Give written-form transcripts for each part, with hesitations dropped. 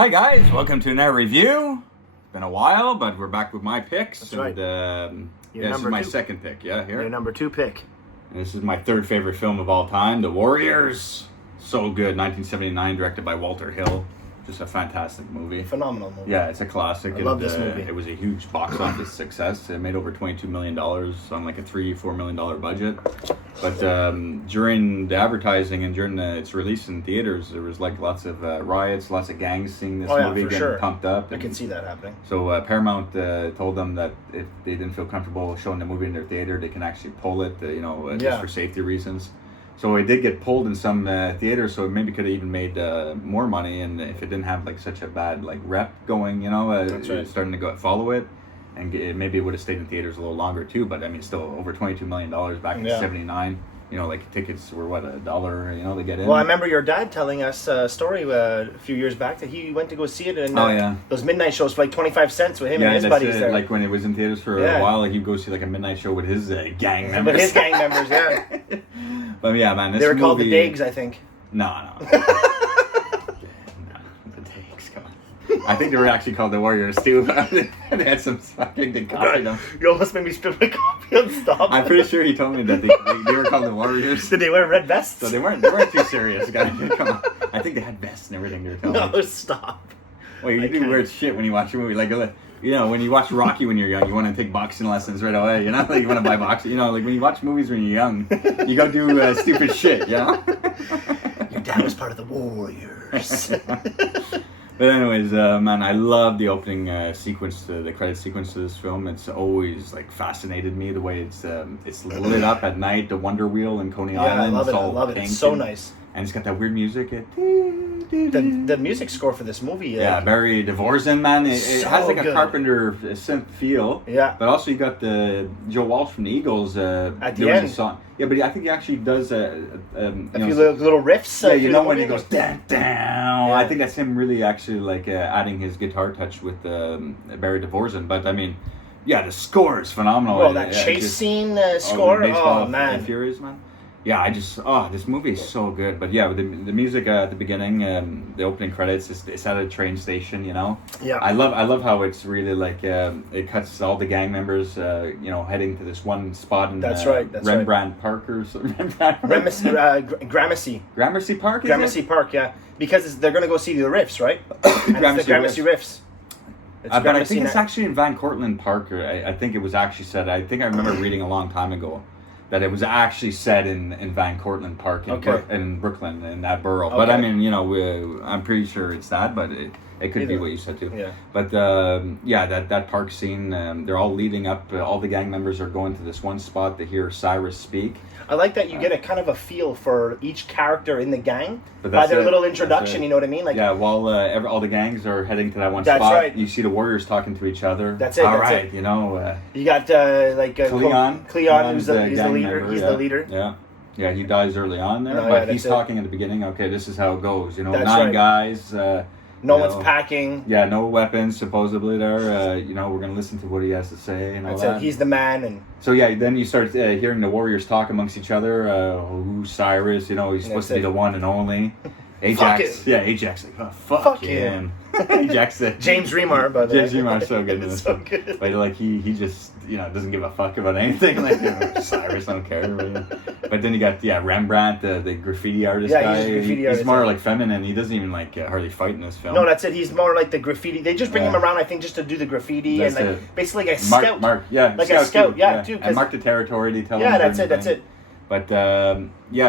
Hi guys, welcome to another review. It's been a while, but we're back with my picks. That's right. This is my second pick. Yeah, here. Your number 2 pick. And this is my third favorite film of all time, The Warriors. So good, 1979, directed by Walter Hill. Just a fantastic movie. Phenomenal movie. Yeah, it's a classic. I love this movie. It was a huge box office success. It made over $22 million on like a $3-4 million budget. But during the advertising and during its release in theaters, there was like lots of riots, lots of gangs seeing this movie getting pumped up. I can see that happening. So Paramount told them that if they didn't feel comfortable showing the movie in their theater, they can actually pull it, just for safety reasons. So it did get pulled in some theaters, so it maybe could have even made more money, and if it didn't have like such a bad like rep going, That's right. starting to follow it, and maybe it would have stayed in theaters a little longer too. But I mean, still over $22 million back in '79. Like tickets were what, $1? To get in. Well, I remember your dad telling us a story a few years back that he went to go see it in those midnight shows for like 25 cents with him and his buddies there. Like when it was in theaters for a while, he'd go see like a midnight show with his gang members. With his gang members, yeah. But yeah, man, this they were movie... called the Daigs, I think. No. The Daigs, come on. I think they were actually called the Warriors too. They had some fucking decoction them. You almost made me spit my coffee and stop. I'm pretty sure he told me that they were called the Warriors. Did they wear red vests? So they weren't too serious, guys. Come on. I think they had vests and everything they were telling me. No, stop. Well, you do weird shit when you watch a movie. Like, when you watch Rocky when you're young, you want to take boxing lessons right away. Like you want to buy boxing. Like when you watch movies when you're young, you go do stupid shit. Your dad was part of the Warriors. But anyways, man, I love the opening sequence, the credit sequence to this film. It's always like fascinated me the way it's lit up at night. The Wonder Wheel in Coney Island. I love it. It's so nice. And it's got that weird music. The music score for this movie. Barry Dvorak, man. It has like good. a Carpenter synth feel. Yeah. But also you got the Joe Walsh from the Eagles at the doing end. the song. Yeah, but I think he actually does a few little riffs. Yeah, when he goes down. Yeah. I think that's him really actually like adding his guitar touch with Barry Dvorak. But I mean, yeah, the score is phenomenal. Well, that chase scene score. Oh man, Furious, man. Yeah, this movie is so good. But yeah, the music at the beginning, the opening credits, it's at a train station, Yeah. I love how it's really like it cuts all the gang members, heading to this one spot in Rembrandt Park or Gramercy. Gramercy Park. Gramercy Park, yeah, because they're gonna go see the Riffs, right? And it's the Gramercy Riffs. But I think it's actually in Van Cortlandt Park. I think it was actually said. I think I remember reading a long time ago that it was actually set in Van Cortlandt Park in Brooklyn, in that borough. Okay. But I mean, I'm pretty sure it's that, but it could be what you said too. Yeah. But that park scene, they're all leading up. All the gang members are going to this one spot to hear Cyrus speak. I like that you get a kind of a feel for each character in the gang by their little introduction. You know what I mean? Like while all the gangs are heading to that one spot, right. You see the Warriors talking to each other. That's it. All that's right, it. you got Cleon, who's the leader. He's the leader. Yeah. Yeah, he dies early on there, but he's talking at the beginning. Okay, this is how it goes. That's 9 guys. No one's packing. Yeah, no weapons supposedly there. We're gonna listen to what he has to say and all that. He's the man, and so then you start hearing the Warriors talk amongst each other. Who's Cyrus? He's supposed to be the one and only. Ajax. Yeah, Ajax. Like, oh, fuck him. Ajax. James Remar, but James Remar's so good in this so film. good. But like he just doesn't give a fuck about anything. Like Cyrus don't care. But then you got Rembrandt, the graffiti artist guy. He's a graffiti artist. He's more like feminine. He doesn't even like hardly fight in this film. No, that's it. He's more like the graffiti. They just bring him around, I think, just to do the graffiti basically like a scout. Mark, like a scout, too. And mark the territory. They tell him. Yeah, that's it. But he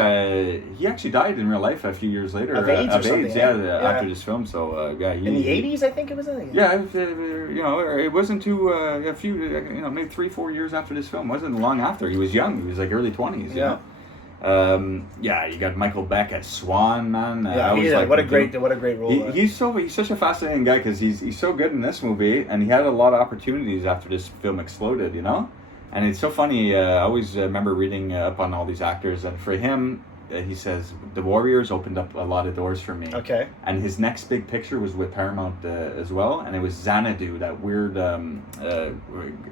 actually died in real life a few years later of AIDS after this film. So in the 80s, I think it was. It wasn't too a few maybe 3-4 years after this film. It wasn't long after. He was young. He was like early 20s. You got Michael Beck as Swan, man. What a great role. He's such a fascinating guy because he's so good in this movie, and he had a lot of opportunities after this film exploded. And it's so funny, I always remember reading up on all these actors, and for him, he says, the Warriors opened up a lot of doors for me. Okay. And his next big picture was with Paramount as well, and it was Xanadu, that weird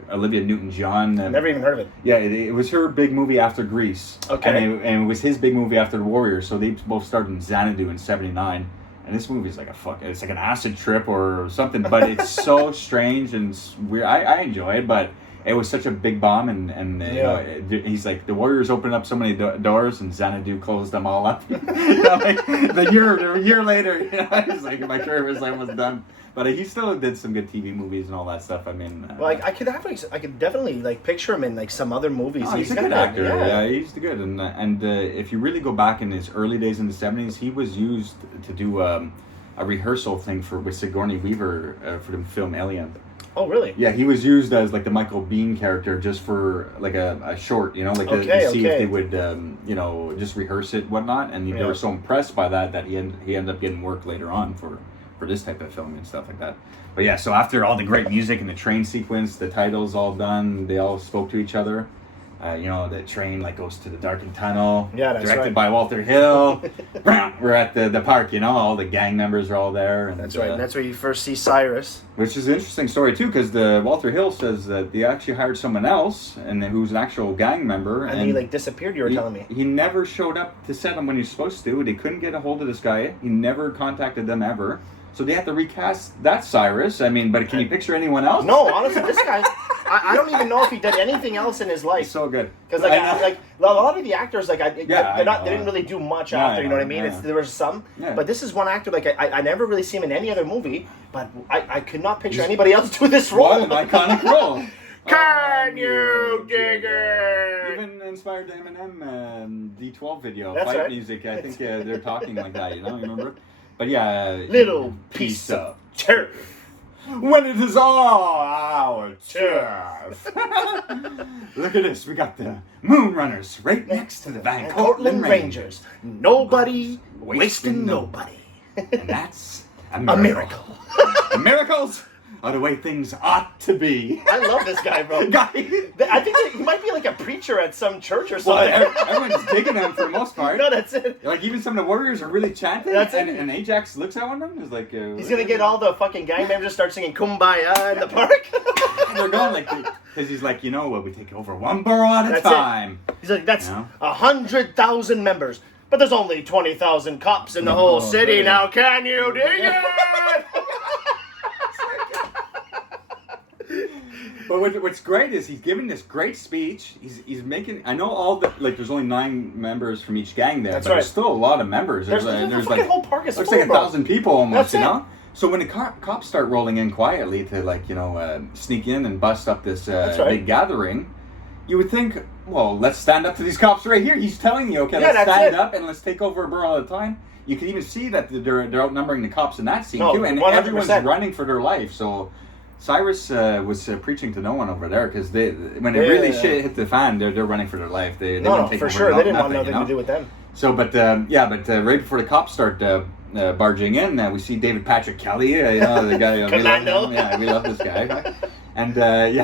Olivia Newton-John. I've never even heard of it. Yeah, it was her big movie after Grease. Okay. And it was his big movie after the Warriors, so they both started in Xanadu in '79. And this movie's like it's like an acid trip or something, but it's so strange and weird. I enjoy it, but it was such a big bomb, and you know, he's like, the Warriors opened up so many doors, and Xanadu closed them all up. You know, like, a year later, you know, he's like, my career was almost done. But he still did some good TV movies and all that stuff. I mean, well, I could definitely like picture him in like some other movies. Oh, he's a good actor. Yeah, he's good. And if you really go back in his early days in the '70s, he was used to do a rehearsal thing with Sigourney Weaver for the film Alien. Oh, really? Yeah, he was used as like the Michael Biehn character just for like a short, you know, like to see if they would, you know, just rehearse it, whatnot. And they were so impressed by that he ended up getting work later on for this type of film and stuff like that. But yeah, so after all the great music and the train sequence, the title's all done, they all spoke to each other. You know, the train like goes to the darkened tunnel. Yeah, that's directed by Walter Hill. We're at the park, you know, all the gang members are all there. And, that's right. And that's where you first see Cyrus. Which is an interesting story too, because the Walter Hill says that they actually hired someone else, and who's an actual gang member, and he like disappeared. You were telling me he never showed up to set him when he was supposed to. They couldn't get a hold of this guy. He never contacted them ever. So they have to recast that Cyrus. I mean, but can you picture anyone else? No, honestly, this guy, I don't even know if he did anything else in his life. He's so good. Because like a lot of the actors, like they didn't really do much after. You know what I mean? Yeah. There was some, but this is one actor. Like I never really see him in any other movie. But I could not picture anybody else do this role. What an iconic role. Can you dig it? Even inspired the Eminem D12 video, That's fight right. music. I think they're talking like that. You know, you remember? But yeah, little piece of turf. When it is all our turf. Look at this. We got the Moon Runners right next to the Van Cortlandt Rangers. Nobody wasting nobody. And that's a miracle. And miracles are the way things ought to be. I love this guy, bro. I think he might be like a preacher at some church or something. Well, everyone's digging him for the most part. No, that's it. Like, even some of the Warriors are really chanting. That's it. And Ajax looks at one of them. Is like, he's going to get all the fucking gang members to start singing Kumbaya in the park. And they're going like, because he's like, you know what, we take over one borough at a time. He's like, that's 100,000 members. But there's only 20,000 cops in the whole city. Now, can you dig it? But what's great is he's giving this great speech. He's making. I know all the there's only 9 members from each gang there, but there's still a lot of members. There's like whole park is looks like 1,000 people almost. You know. So when the cops start rolling in quietly to sneak in and bust up this big gathering, you would think, well, let's stand up to these cops right here. He's telling you, okay, let's stand up and let's take over a borough at a time. You can even see that they're outnumbering the cops in that scene too, and 100%. Everyone's running for their life. So Cyrus was preaching to no one over there, because when it really shit hit the fan, they're running for their life. They wouldn't take for over sure. They didn't want nothing nothing to do with them. So, but right before the cops start barging in, we see David Patrick Kelly, the guy. We love him. Yeah, we love this guy. And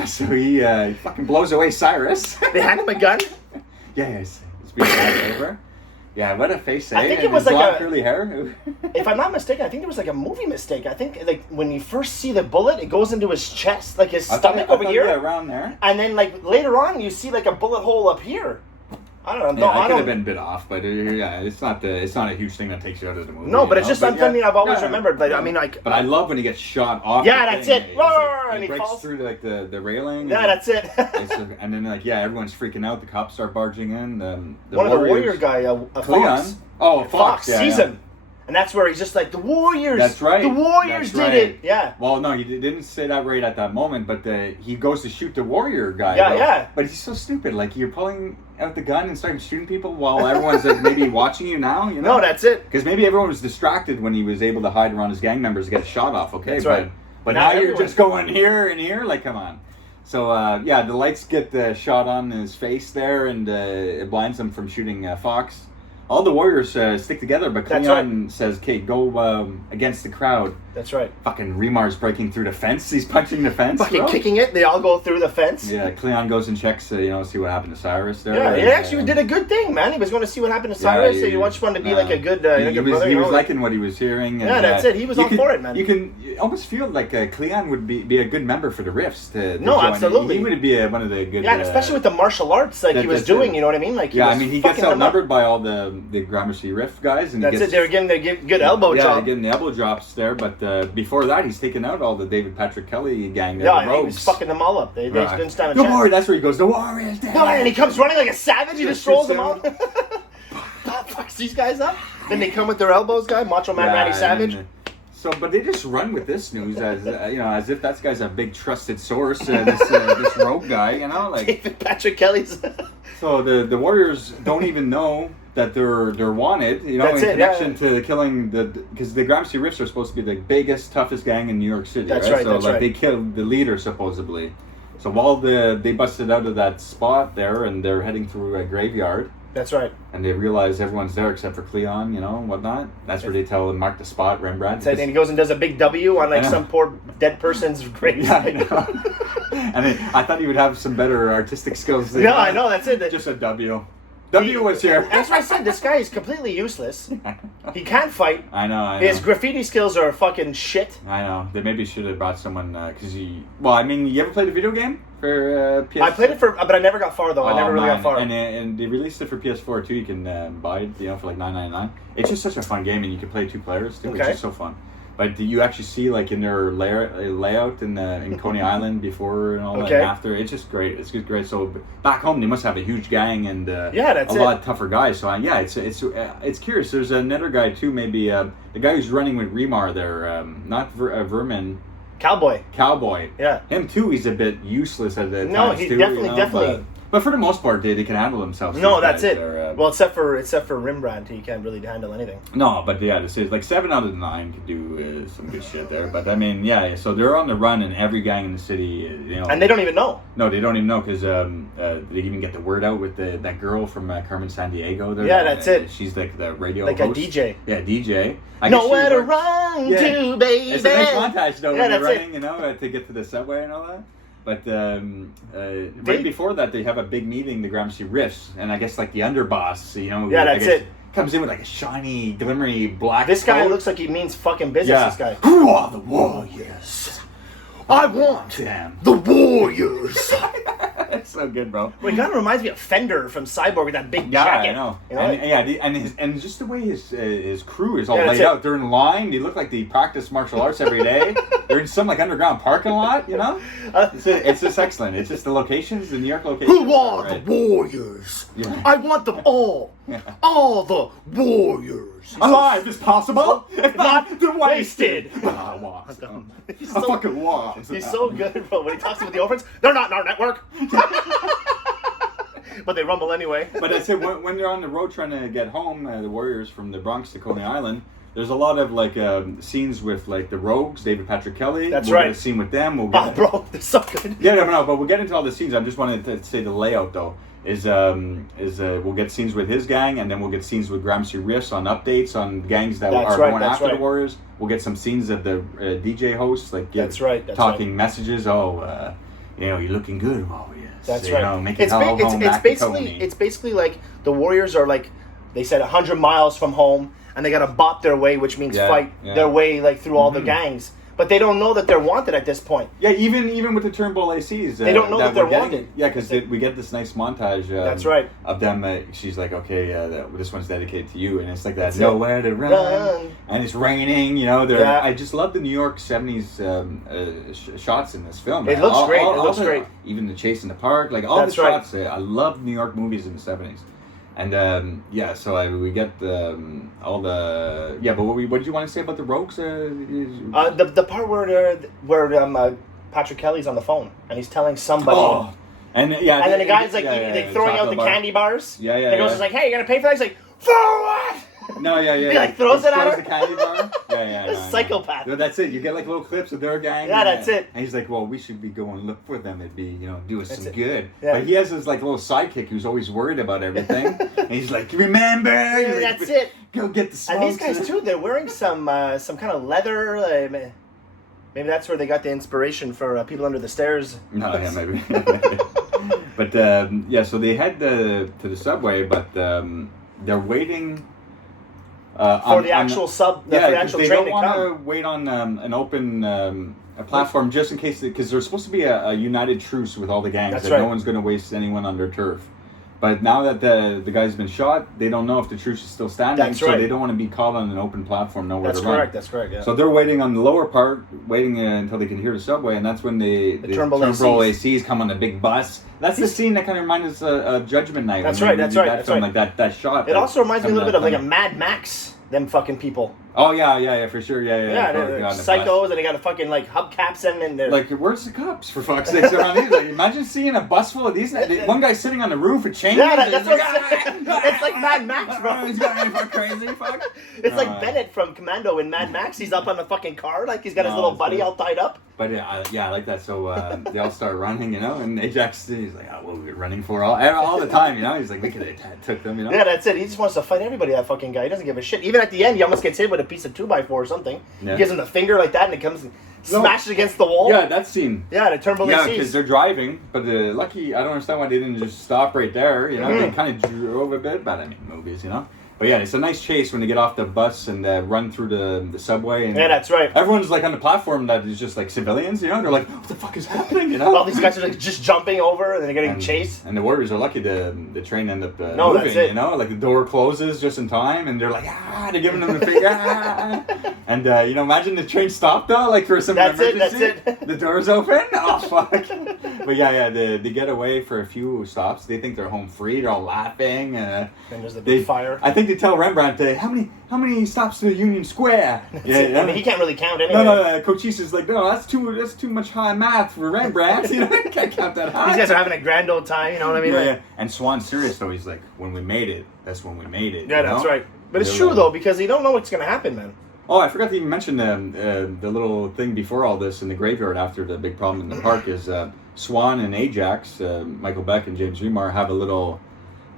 so he fucking blows away Cyrus. They hand him a gun. Yes, he's being handed over. Yeah, what a face! I think it was like curly hair. If I'm not mistaken, I think there was like a movie mistake. I think like when you first see the bullet, it goes into his chest, like his stomach over here, around there. And then like later on, you see like a bullet hole up here. I don't know. Yeah, I could have been a bit off, but it's not a huge thing that takes you out of the movie. No, but it's just something I've always remembered. But I mean, like. But I love when he gets shot off. Yeah, that's it. And he breaks through like the railing. Yeah, that's it. And then everyone's freaking out. The cops start barging in. One of the Warrior guy, a Fox. Fox sees him. And that's where he's just like, the Warriors. That's right. The Warriors did it. Yeah. Well, no, he didn't say that right at that moment, but he goes to shoot the Warrior guy. Yeah. But he's so stupid. Like, you're pulling out the gun and starting shooting people while everyone's like, maybe watching you now, you know? No, that's it. Because maybe everyone was distracted when he was able to hide around his gang members to get a shot off, okay? That's right. But now you're just going here and here? Like, come on. So, the lights get the shot on his face there, and it blinds him from shooting Fox. All the Warriors stick together, but Cleon says, "Okay, go against the crowd." That's right. Fucking Remar's breaking through the fence. He's punching the fence. Fucking kicking it. They all go through the fence. Yeah, Cleon goes and checks, see what happened to Cyrus there. Yeah, he actually did a good thing, man. He was going to see what happened to Cyrus. He just wanted to be like a good brother. He was liking what he was hearing. And, that's it. He was all for it, man. You can almost feel like Cleon would be a good member for the Riffs. To no, join. absolutely. He would be one of the good. Yeah, and especially with the martial arts he was doing. You know what I mean? Like he gets outnumbered by all the Gramercy Riff guys, and that's it. They're getting good elbow drops. Yeah, they're getting the elbow drops there. But before that, he's taken out all the David Patrick Kelly gang. Yeah, he was fucking them all up. They didn't stand a chance. The Warrior. That's where he goes. The Warriors. No, and he comes running like a savage. He just strolls them all. Fucks these guys up. Then they come with their elbows, Macho Man Randy Savage. But they just run with this news as if that guy's a big trusted source. This rogue guy, like David Patrick Kelly's. So the Warriors don't even know that they're wanted. In connection to killing because the Gramercy Riffs are supposed to be the biggest, toughest gang in New York City. That's right. So they killed the leader supposedly. So while they busted out of that spot there and they're heading through a graveyard. That's right. And they realize everyone's there except for Cleon, whatnot. That's where they tell him, mark the spot, Rembrandt. And he goes and does a big W on some poor dead person's grave. Yeah, I know. And I thought he would have some better artistic skills. No, I know, that's it. Just a W. W was here. That's what I said. This guy is completely useless. He can't fight. I know. His graffiti skills are fucking shit. I know. They maybe should have brought someone because you ever played a video game for PS? I played it but I never got far though. I never really got far. And they released it for PS4 too. You can buy it, for like $9.99. It's just such a fun game, and you can play 2 players too. Okay. It's just so fun. But do you actually see in their layout in Coney Island before and all that and after? It's just great. It's just great. So back home they must have a huge gang and a lot tougher guys. So it's curious. There's another guy too. Maybe the guy who's running with Remar there, not Vermin. Cowboy. Yeah. Him too. He's a bit useless at the No, times he too. definitely. But for the most part, they can handle themselves. No, that's it. Well, except for Rembrandt, he can't really handle anything. No, but this is like 7 out of 9 could do some good shit there. But I mean, so they're on the run in every gang in the city, And they don't even know. No, they don't even know because they even get the word out with that girl from Carmen Sandiego. There. Yeah, that's it. She's like the radio host. A DJ. Yeah, DJ. Nowhere to run to, baby. It's a nice montage though when they're running, to get to the subway and all that. But right before that, they have a big meeting, the Gramercy Riffs, and I guess like the underboss, that's it. Comes in with like a shiny, glimmery black. This guy looks like he means fucking business. Yeah. This guy. Who are the Warriors? I want them. The Warriors. It's so good, bro. Well, he kind of reminds me of Fender from Cyborg with that big jacket. I know. And just the way his crew is all laid out. They're in line. They look like they practice martial arts every day. They're in some like underground parking lot. It's just excellent. It's just the locations, the New York locations. Who are the Warriors? Yeah. I want them all. All the Warriors. Alive is possible. If not, they're wasted. I want them. He's so good, bro. When he talks about the orphans, they're not in our network. But they rumble anyway. But I say when they're on the road trying to get home, the Warriors from the Bronx to Coney Island, there's a lot of like scenes with like the Rogues, David Patrick Kelly. That's we'll right. Get a scene with them. Bro, they're so good. Yeah, no, but we'll get into all the scenes. I just wanted to say the layout though. Is we'll get scenes with his gang, and then we'll get scenes with Gramercy Riffs on updates on gangs that are going after the Warriors. We'll get some scenes of the DJ hosts, like talking messages. Oh, you're looking good, Warriors. That's right. It's basically like the Warriors are like they said 100 miles from home, and they gotta bop their way, which means fight their way like through all the gangs. But they don't know that they're wanted at this point. Yeah, even with the Turnbull ACs. They don't know that they're wanted. Yeah, because we get this nice montage That's right. of them. She's like, okay, this one's dedicated to you. And it's like that, nowhere to run. And it's raining, I just love the New York 70s shots in this film. It looks great. Even the chase in the park, like all the shots. I love New York movies in the 70s. And so we get all the but what did you want to say about the Rogues? The part where Patrick Kelly's on the phone and he's telling somebody. Oh. And then the guy's like throwing out the candy bars. Yeah. And he goes like, "Hey, you gonna pay for that?" He's like, "For what?" No, He like throws it at her. The candy bar. Yeah. Psychopath. No, that's it. You get like little clips of their gang. Yeah, that's it. And he's like, well, we should be going look for them. It'd be, do us some good. Yeah. But he has this like little sidekick who's always worried about everything. And he's like, remember? That's it. Go get the smokes. And these guys too, they're wearing some kind of leather. Maybe that's where they got the inspiration for People Under the Stairs. No, yeah, maybe. But so they head to the subway, but they're waiting for the actual train to come. They don't want to wait on an open a platform just in case, because there's supposed to be a united truce with all the gangs. That's right. No one's going to waste anyone on their turf. But now that the guy's been shot, they don't know if the truce is still standing. That's right. So they don't want to be caught on an open platform, nowhere to run. That's correct, yeah. So they're waiting on the lower part, waiting until they can hear the subway, and that's when the turnbull ACs come on the big bus. That's the scene that kind of reminds us of Judgment Night. That's right. Like that shot. It also reminds me a little bit of like a Mad Max. Them fucking people. Oh yeah, for sure, yeah. They're psychos, and they got a fucking like hubcaps and they're like, where's the cops for fuck's sake? Like, imagine seeing a bus full of these. One guy's sitting on the roof with chains. Yeah, that's what I'm saying. It's like Mad Max, bro. He's got any crazy fuck. It's like Bennett from Commando in Mad Max. He's up on the fucking car, like he's got his little buddy all tied up. But I like that. So they all start running, and Ajax, he's like, oh, what are we running for all the time, He's like, we could have took them, Yeah, that's it. He just wants to fight everybody, that fucking guy. He doesn't give a shit. Even at the end, he almost gets hit with a piece of 2x4 or something. Yeah. He gives him the finger like that, and it comes and smashes against the wall. Yeah, that scene. Yeah, the turnbull. Yeah, because they're driving, but lucky, I don't understand why they didn't just stop right there. They kind of drove a bit, but I mean, movies, But yeah, it's a nice chase when they get off the bus and run through the subway. And that's right. Everyone's like on the platform that is just like civilians, They're like, what the fuck is happening, All these guys are like just jumping over and they're getting chased. And the Warriors are lucky the train ended up moving, that's it. Like the door closes just in time and they're like, they're giving them the finger. And, imagine the train stopped though, like for some emergency. That's it. The door's open. Oh, fuck. But they get away for a few stops. They think they're home free. They're all laughing. And there's a big fire. I think they tell Rembrandt, how many stops to Union Square? I mean, he can't really count anyway. No. Cochise is like, no, that's too much high math for Rembrandt. He can't count that high. These guys are having a grand old time. You know what I mean? Yeah. And Swan's serious though. He's like, when we made it, that's when we made it. Yeah, that's right. But it's true though, because you don't know what's gonna happen, man. Oh, I forgot to even mention the little thing before all this in the graveyard after the big problem in the park is Swan and Ajax, Michael Beck and James Remar have a little.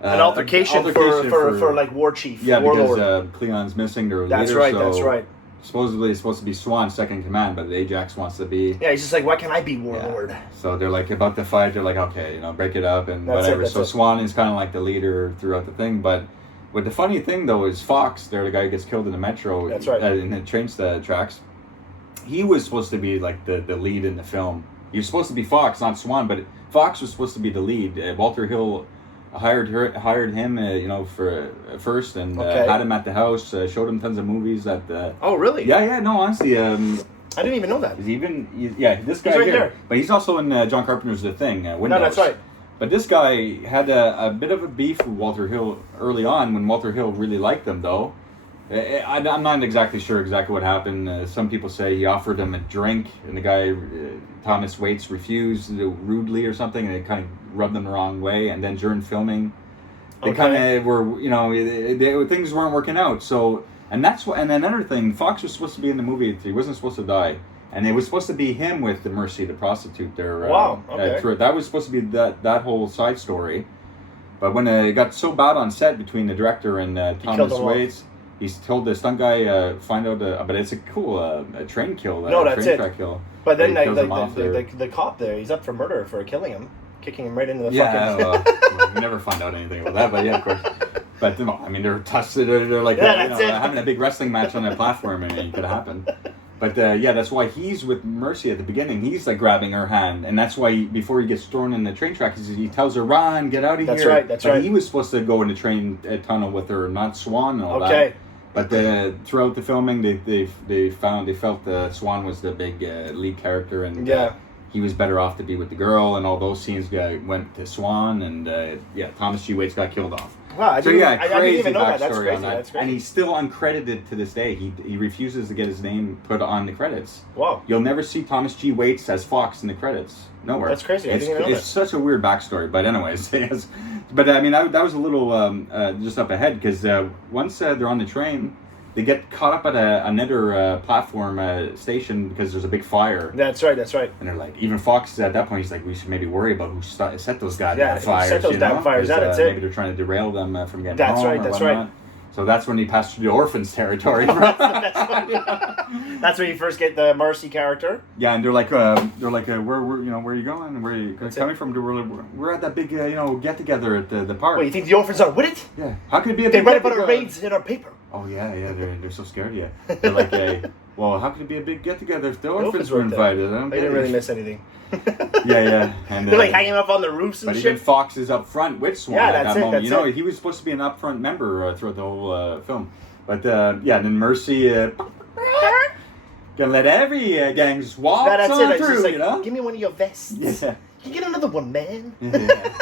An altercation for like war chief. Yeah, warlord. Because Cleon's missing their leader. That's right. Supposedly it's supposed to be Swan second command, but Ajax wants to be. Yeah, he's just like, why can't I be warlord? Yeah. So they're like about to fight. They're like, okay, break it up and whatever. So Swan is kind of like the leader throughout the thing. But the funny thing though is Fox, they're the guy who gets killed in the metro. That's right. In the train tracks. He was supposed to be like the lead in the film. He was supposed to be Fox, not Swan, but Fox was supposed to be the lead. Walter Hill hired him, for first and had him at the house. Showed him tons of movies at. Oh really? Yeah. No, honestly, I didn't even know that. This guy right here. But he's also in John Carpenter's The Thing. Windows. No, that's right. But this guy had a bit of a beef with Walter Hill early on when Walter Hill really liked him, though. I'm not exactly sure what happened. Some people say he offered him a drink, and the guy, Thomas Waits, refused rudely or something, and it kind of rubbed them the wrong way. And then during filming, they kind of were, things weren't working out. So, and another thing, Fox was supposed to be in the movie. He wasn't supposed to die. And it was supposed to be him with the Mercy, the prostitute there. Wow, okay. That was supposed to be that whole side story. But when it got so bad on set between the director and Thomas Waits, he's told the stunt guy, find out, but it's a cool train kill. Track kill. But then the cop there, he's up for murder for killing him, kicking him right into the fucking... well, you never find out anything about that, but yeah, of course. But, I mean, they're tough, they're like having a big wrestling match on that platform, and it could have happened. But that's why he's with Mercy at the beginning. He's like grabbing her hand, and that's why before he gets thrown in the train track, he tells her, "Run, get out of here." That's right. He was supposed to go in the train tunnel with her, not Swan and all that. But throughout the filming, they felt that Swan was the big lead character, and he was better off to be with the girl, and all those scenes went to Swan, and Thomas G. Waits got killed off. Wow, I didn't even know that. That's crazy. That's crazy. And he's still uncredited to this day. He refuses to get his name put on the credits. Wow. You'll never see Thomas G. Waits as Fox in the credits. Nowhere. That's crazy. I didn't even know that. It's such a weird backstory. But anyways, but I mean, that was a little just up ahead, because once they're on the train, they get caught up at another platform station because there's a big fire. That's right. And they're like, even Fox at that point, he's like, we should maybe worry about who set those goddamn fires. Set those damn fires. That's it. Maybe they're trying to derail them from getting home. That's right. So that's when he passed through the orphans' territory. That's where you first get the Mercy character. Yeah, and they're like, where are you going? Where are you coming from? We're at that big, get together at the park. Wait, you think the orphans are with it? Yeah. How could it be? They write about our raids in our paper. Oh yeah, they're so scared of you. They're like, hey, well, how could it be a big get together if the orphans were invited? I didn't really miss anything. yeah, and they're like hanging up on the roofs and but shit. But even Fox is up front with Swan at that moment. That's it. He was supposed to be an upfront member throughout the whole film. But and then Mercy gonna let every gang just walk on through. Just like, give me one of your vests. Yeah. You get another one, man. Yeah.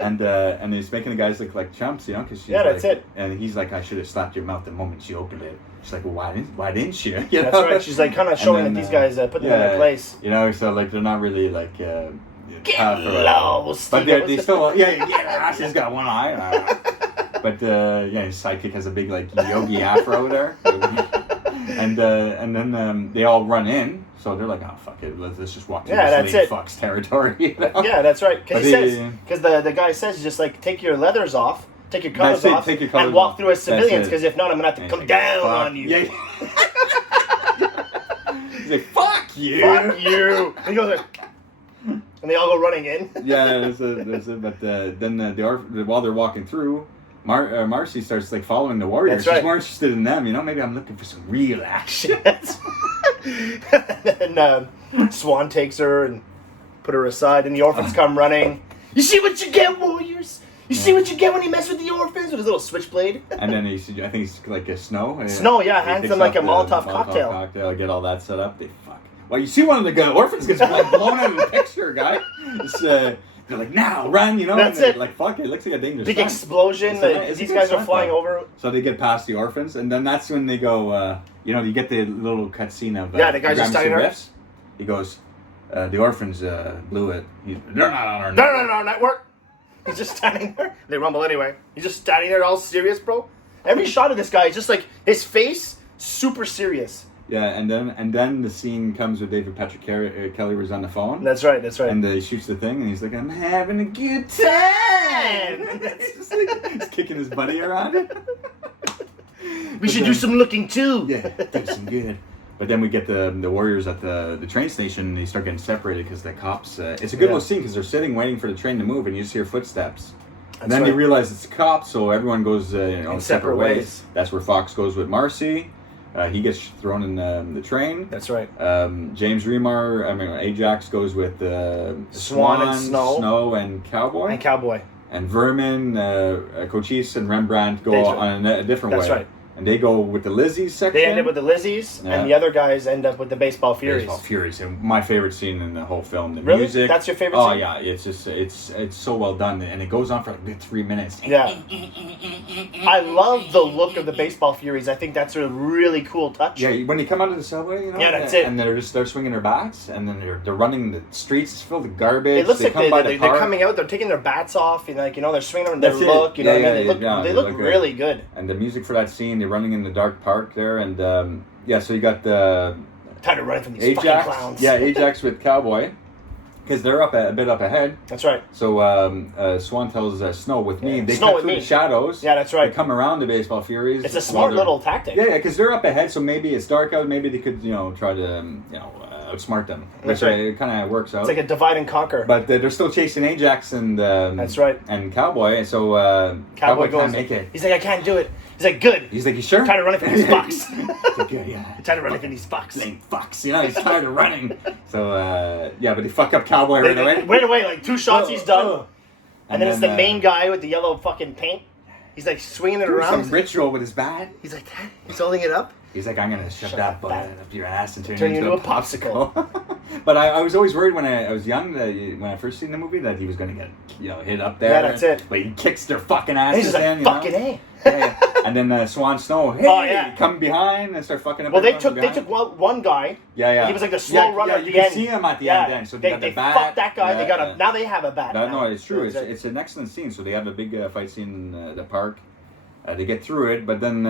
and he's making the guys look like chumps, because she's that's it. And he's like, I should have slapped your mouth the moment she opened it. She's like, well, why didn't you? That's right. She's like kind of showing that these guys put them in their place. So like they're not really like get lost. But they still she's got one eye. But his sidekick has a big like yogi afro there. And then they all run in. So they're like, oh, fuck it, let's just walk through this lady fuck's territory. Yeah, that's right. Because the guy says, he's just like, take your leathers off, take your clothes off, and walk through as civilians, because if not, I'm going to have to come down on you. Yeah. He's like, fuck you. Fuck you. And he goes like, and they all go running in. Yeah, that's it. But then while they're walking through, Marcy starts like following the warriors. She's more interested in them, Maybe I'm looking for some real action. And Swan takes her and put her aside, and the orphans come running. You see what you get, warriors? You see what you get when you mess with the orphans with his little switchblade? And then I think it's like a Snow. Snow, hands them like a Molotov cocktail. Get all that set up. They fuck. Well, you see one of the orphans gets like blown out of the picture, guy. They're like, now, run, That's it. Like, fuck, it looks like a dangerous big explosion. These guys are flying over. So they get past the orphans, and then that's when they go, you get the little cutscene of... the guy's just standing there. He goes, the orphans blew it. They're not on our network. They're not on our network. He's just standing there. They rumble anyway. He's just standing there all serious, bro. Every shot of this guy is just like, his face, super serious. Yeah, and then the scene comes with David Patrick Kelly was on the phone. That's right. And he shoots the thing, and he's like, I'm having a good time. It's just like, he's kicking his buddy around. We should do some looking, too. Yeah, do some good. But then we get the warriors at the train station, and they start getting separated because the cops... it's a good little scene, because they're sitting waiting for the train to move, and you just hear footsteps. And then they realize it's cops, so everyone goes in separate ways. That's where Fox goes with Marcy. He gets thrown in the train. That's right. James Remar, Ajax goes with Swan and Snow and Cowboy. And Vermin, Cochise, and Rembrandt go on a different way. That's right. And they go with the Lizzies section. They end up with the Lizzies, and the other guys end up with the Baseball Furies. Baseball Furies, and my favorite scene in the whole film. The music. That's your favorite scene? Oh yeah, it's just it's so well done, and it goes on for like a good 3 minutes. Yeah. I love the look of the Baseball Furies. I think that's a really cool touch. Yeah, when they come out of the subway, Yeah, that's it. And they're swinging their bats, and then they're running the streets. It's filled with garbage. It looks like they're coming out. They're taking their bats off, and they're swinging them. They look, they look really good. And the music for that scene, they're running in the dark park there, and so you got the tired of running from these fucking clowns. Yeah, Ajax with Cowboy, because they're a bit up ahead. That's right. So Swan tells Snow with me. They cut through the shadows. Yeah, that's right. They come around the Baseball Furies. It's a smart little tactic. Yeah, because they're up ahead, so maybe it's dark out. Maybe they could try to outsmart them. That's right. It kind of works out. It's like a divide and conquer. But they're still chasing Ajax and that's right. And Cowboy. So Cowboy goes, can't make it. He's like, I can't do it. He's like, good. He's like, you sure? I'm tired of running from these fucks. Good, yeah. I'm tired of running from these fucks. Lame fucks. He's tired of running. So, but they fuck up Cowboy right away. Right away, like 2 shots, he's done. And then it's the main guy with the yellow fucking paint. He's like swinging it around. Some ritual with his bat. He's like, he's holding it up. He's like, I'm going to shove that butt up your ass and turn you into a popsicle. But I was always worried when I was young, when I first seen the movie, that he was going to get hit up there. Yeah, that's it. But he kicks their fucking asses he's like, fucking A. Yeah. And then Swan Snow, come behind and start fucking up. Well, they took one guy. Yeah. He was like the slow runner at the end. You can see him at the end then. So they got the bat. Fucked that guy. Now they have a bat. No, it's true. It's an excellent scene. So they have a big fight scene in the park. They get through it, but then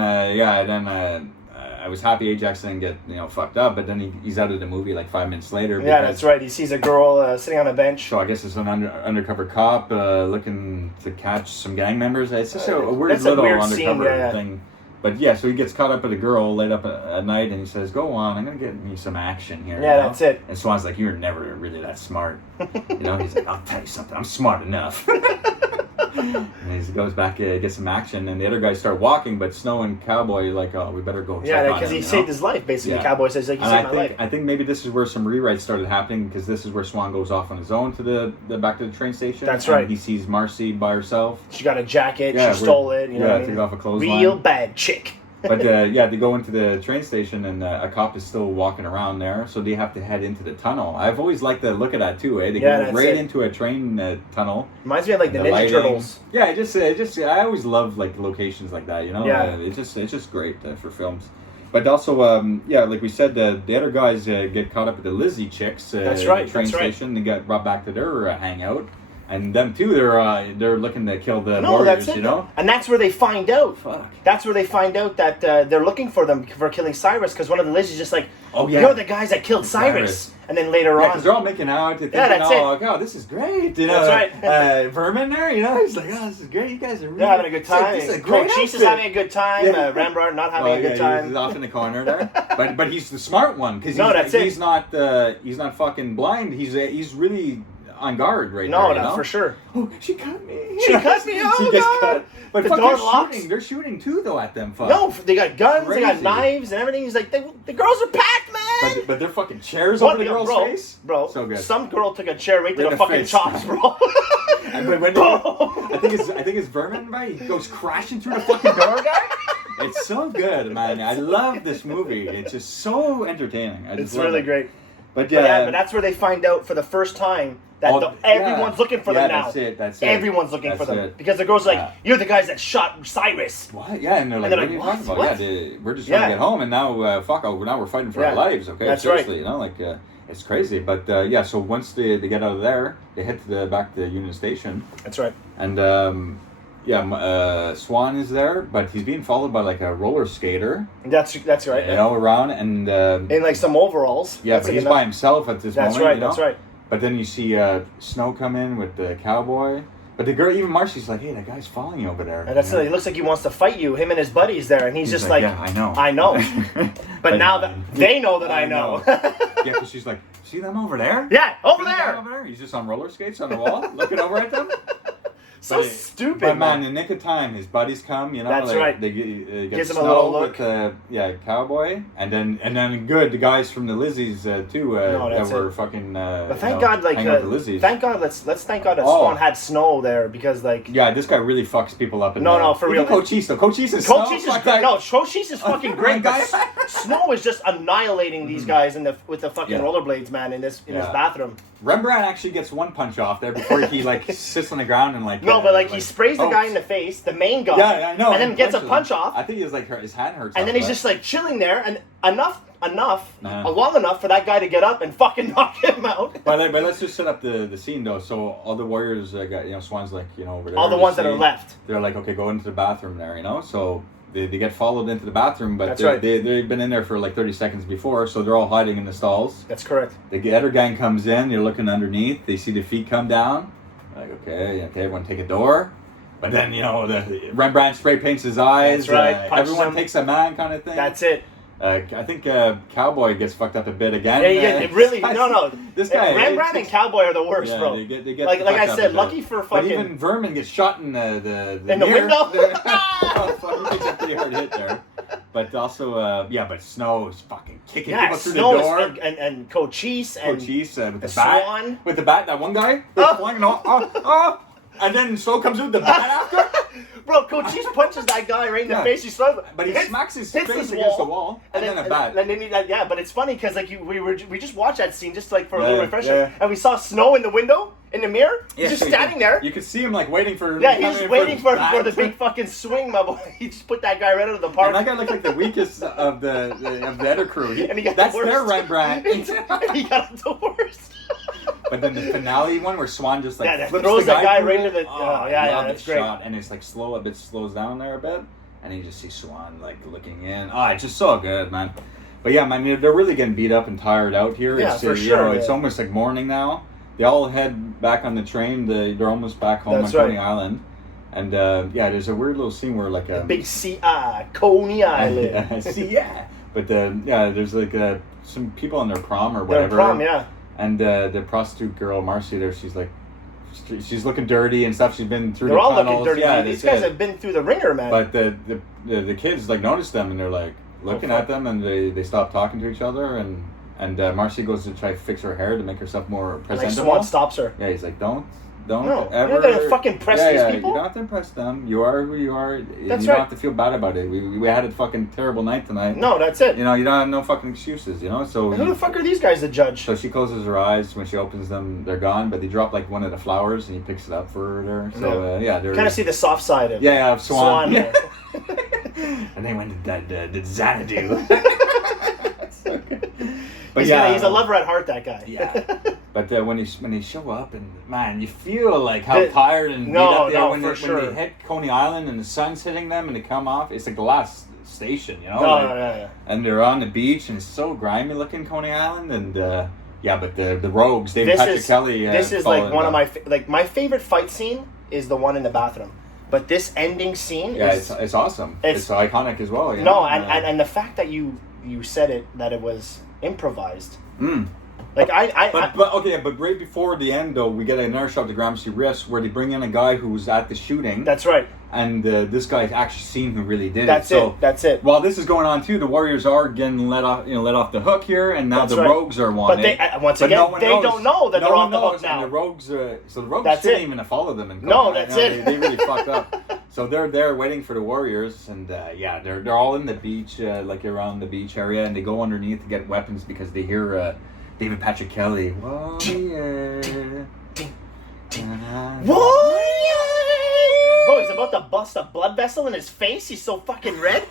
I was happy Ajax didn't get fucked up, but then he's out of the movie like 5 minutes later. Yeah, that's right. He sees a girl sitting on a bench. So I guess it's an undercover cop looking to catch some gang members. It's just a weird undercover thing. But so he gets caught up with a girl late up at night, and he says, "Go on, I'm gonna get me some action here." Yeah, that's it. And Swan's like, "You're never really that smart." He's like, "I'll tell you something. I'm smart enough." And he goes back, gets some action, and the other guys start walking, but Snow and Cowboy are like, oh, we better go check on him. Because he saved his life, basically. Yeah. Cowboy says, like, you saved my life. I think maybe this is where some rewrites started happening, because this is where Swan goes off on his own to the back to the train station. That's right. He sees Marcy by herself. She got a jacket, she stole it, you know what I mean? Took off a clothesline. Real bad chick. But they go into the train station, and a cop is still walking around there, so they have to head into the tunnel. I've always liked the look of that too. They go right into a train tunnel. Reminds me of like the Ninja Turtles. Yeah, I always love like locations like that. You know, it's just great for films. But also, like we said, the other guys get caught up with the Lizzie chicks. That's right. The train station. They get brought back to their hangout. And them too, they're looking to kill the warriors, you know? And that's where they find out. Fuck. That's where they find out that they're looking for them for killing Cyrus, because one of the lizards is just like, you're the guys that killed Cyrus. And then later on... because they're all making out, thinking, oh, this is great. You know, that's right. Vermin there, you know, he's like, oh, this is great. You guys are really... They're having a good time. This is a great Cochise is having a good time. Rembrandt not having a good time. He's off in the corner there. But he's the smart one, because he's not fucking blind. He's really... on guard right now. No, for sure. Oh, she cut me. She cut me. Oh, she gets cut. But the door locks. They're shooting too, though, at them. Fuck. No, they got guns, they got knives and everything. He's like, the girls are packed, man. But they're fucking chairs over the girl's face. Bro, so good. Some girl took a chair right to the fucking chops, bro. I think it's Vermin, right? He goes crashing through the fucking door, guy. It's so good, man. I love this movie. It's just so entertaining. It's really great. But but that's where they find out for the first time that everyone's looking for them now. That's it. Everyone's looking for them. Because the girl's like, you're the guys that shot Cyrus. What? Yeah, and they're like, what are you talking about? What? Yeah, we're just trying to get home, and now, now we're fighting for our lives, okay? That's seriously, right. You know, like, it's crazy. But, so once they get out of there, they head to back to Union Station. That's right. And, Swan is there, but he's being followed by, like, a roller skater. That's right. You know, around, and... in, like, some overalls. Yeah, but he's by himself at this moment, right, that's right. But then you see Snow come in with the cowboy. But the girl, even Marcy's like, hey, that guy's following you over there. And that's it. He looks like he wants to fight you. Him and his buddy's there. And he's just like, yeah, I know. I know. But now that they know that I know. Yeah, because she's like, see them over there? Yeah, over there. He's just on roller skates on the wall, looking over at them. So stupid. But man, in the nick of time, his buddies come. You know, that's right. They get gives him Snow a little look. With cowboy, and then good the guys from the Lizzies too that were fucking. But thank God, like thank God, let's thank God that Swan had Snow there, because like this guy really fucks people up. No, for real. Cochise though. Cochise is fucking great. Snow is just annihilating these guys with the fucking rollerblades, man, in his bathroom. Rembrandt actually gets one punch off there before he like sits on the ground and like. No, but like he sprays the guy in the face, the main guy. Yeah, I know. And then gets a punch off. I think he was like his hand hurts. And then he's just like chilling there, and long enough for that guy to get up and fucking knock him out. But let's just set up the scene though. So all the warriors got Swan's like over there. All the ones that are left. They're like, okay, go into the bathroom there, So they get followed into the bathroom, but that's right. They've been in there for like 30 seconds before, so they're all hiding in the stalls. That's correct. The other gang comes in, they're looking underneath, they see the feet come down, like, okay, everyone take a door. But then, the Rembrandt spray paints his eyes. That's right. Everyone takes a man kind of thing. That's it. I think Cowboy gets fucked up a bit again. Yeah, really. No. This guy, Rembrandt and Cowboy are the worst, bro. They get like I said, lucky for fucking. But even Vermin gets shot in the in the window. Oh, fuck, he takes a pretty hard hit there. But also, but Snow is fucking kicking people through the door. And Cochise with the Swan. bat. With the bat, that one guy. And then Snow comes with the bat after. Bro, Cochise punches that guy right in the face. But he smacks his face against the wall, and then a bat. And then but it's funny because like we just watched that scene just like for a little refresher, and we saw Snow in the window in the mirror. He's just standing there. You could see him like waiting for. Yeah, he's just waiting for the big fucking swing, my boy. He just put that guy right out of the park. And that guy looked like the weakest of the other crew. That's their Rembrandt. And he got the worst. But then the finale one where Swan just like flips throws the guy right into the. That's great. Shot, and it's like slows down there a bit, and you just see Swan like looking in. It's just so good, man. But yeah, man, they're really getting beat up and tired out here. Yeah, for sure. It's almost like morning now. They all head back on the train. They're almost back home on Coney Island. And there's a weird little scene where like a big C.I. Coney Island. But there's like some people on their prom or whatever. Their prom, yeah. And the prostitute girl Marcy there, she's like she's looking dirty and stuff. She's been through. They're the all tunnels. looking dirty. Yeah, These guys have been through the ringer, man. But the kids like notice them and they're like looking at them and they stop talking to each other and Marcy goes to try to fix her hair to make herself more presentable. Like Swan stops her. Yeah, he's like, don't no, ever. You don't have to fucking impress these people. You don't have to impress them. You are who you are. That's you don't have to feel bad about it. We had a fucking terrible night tonight. No, that's it. You know, you don't have no fucking excuses. You know, so who the fuck are these guys to judge? So she closes her eyes. When she opens them, they're gone. But they drop like one of the flowers, and he picks it up for her. So they're kind of see the soft side of of Swan. Yeah. And they went to the Xanadu. So good. But he's a lover at heart, that guy. Yeah. But when they show up and man, you feel like how tired and beat up they are when they hit Coney Island and the sun's hitting them and they come off. It's like the last station, you know. And they're on the beach and it's so grimy looking Coney Island and but the rogues, David Patrick Kelly. This is like one of my favorite fight scene is the one in the bathroom. But this ending scene it's awesome. It's iconic as well. You know? And the fact that you said it that it was improvised. But right before the end though, we get another shot of the Gramercy Riffs where they bring in a guy who was at the shooting. That's right. And this guy's actually seen who really did it. That's it. While this is going on too, the Warriors are getting let off the hook here, and now rogues are wanted. But they don't know that they're on the hook now. And the rogues didn't even follow them. It. They really fucked up. So they're there waiting for the Warriors, and they're all in the beach, like around the beach area, and they go underneath to get weapons because they hear David Patrick Kelly. Warrior. Warrior. Bro, he's about to bust a blood vessel in his face. He's so fucking red.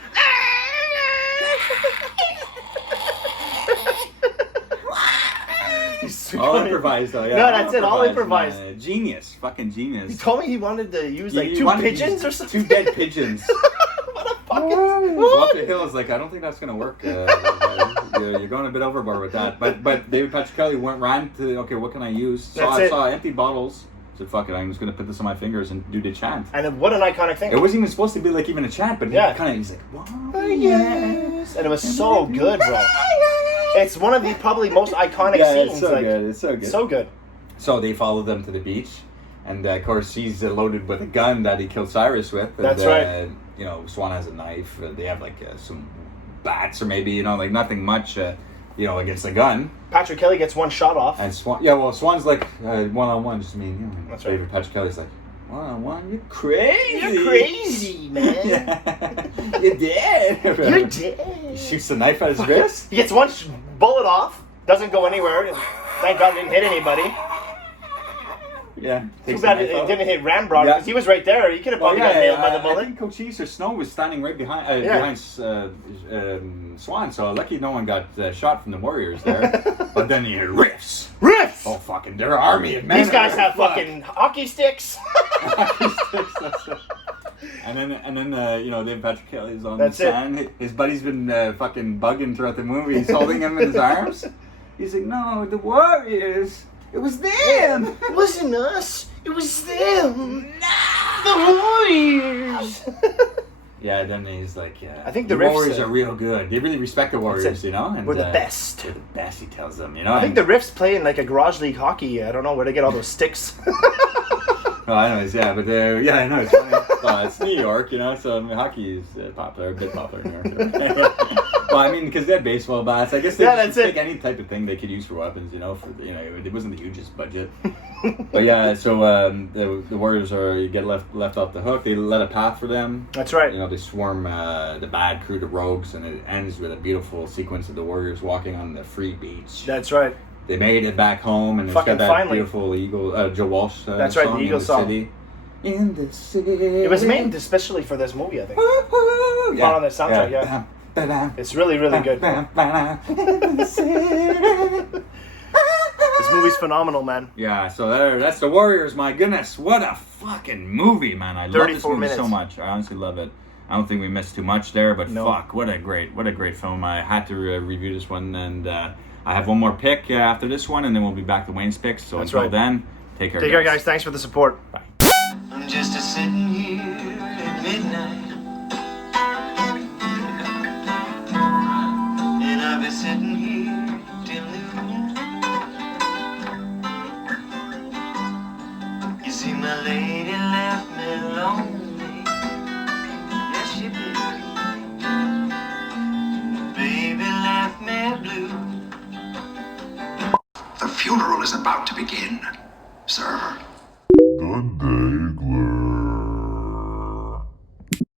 All improvised though, yeah. No, that's it. All improvised. Genius, fucking genius. He told me he wanted to use like two pigeons or something. 2 dead pigeons. What a fucking. Walk the hills like I don't think that's gonna work. You're going a bit overboard with that. But David Patrick Kelly ran to what can I use? Saw empty bottles. Said fuck it, I'm just gonna put this on my fingers and do the chant. And what an iconic thing! It wasn't even supposed to be like even a chant, but he's like, whoa, yes, and it was so good, bro. It's one of the probably most iconic scenes. It's so good. It's so good. So good. So they follow them to the beach, and of course he's loaded with a gun that he killed Cyrus with. And, that's right. Swan has a knife. They have like some bats or maybe nothing much. Against the gun. Patrick Kelly gets one shot off. And Swan's like one-on-one, just That's right. David Patrick Kelly's like, one-on-one, you're crazy, man. You're dead. You're dead. He shoots the knife at his wrist. He gets one bullet off, doesn't go anywhere. Thank God it didn't hit anybody. Yeah. Too bad it didn't hit Rambrod because he was right there. He could have probably got nailed by the bullet. I think Cochise or Snow was standing right behind Swan, so lucky no one got shot from the Warriors there. But then you hear riffs. Oh fucking, they're an army of men. These guys have fucking hockey sticks. That's it. And then David Patrick Kelly's on the sand. His buddy's been fucking bugging throughout the movie. He's holding him in his arms. He's like, no, the Warriors. It was them! It wasn't us! It was them! No! The Warriors! Then he's like, I think the Warriors are real good. They really respect the Warriors, And, we're the best. We're the best, he tells them, I think the Riffs play in like a garage league hockey. I don't know where they get all those sticks. Anyways, I know, it's funny. Well, it's New York, so hockey is popular, a bit popular in New York. Well, because they had baseball bats. I guess they just take any type of thing they could use for weapons, it wasn't the hugest budget. But so the Warriors get left off the hook. They let a path for them. That's right. They swarm the bad crew, the rogues, and it ends with a beautiful sequence of the Warriors walking on the free beach. That's right. They made it back home, and it's got that beautiful Eagle, Joe Walsh That's right, the Eagle song. City. In the city. It was made especially for this movie, I think. On the soundtrack, It's really, really good. This movie's phenomenal, man. Yeah, so that's the Warriors. My goodness, what a fucking movie, man! I love this movie so much. I honestly love it. I don't think we missed too much there, but fuck, what a great film. I had to review this one, and I have one more pick after this one, and then we'll be back to Wayne's picks. So until then, take care. Take care, guys. Thanks for the support. Bye. I'm just a sitting here at midnight, and I'll be sitting here till noon. nightmare blue. The funeral is about to begin, sir. The Daigler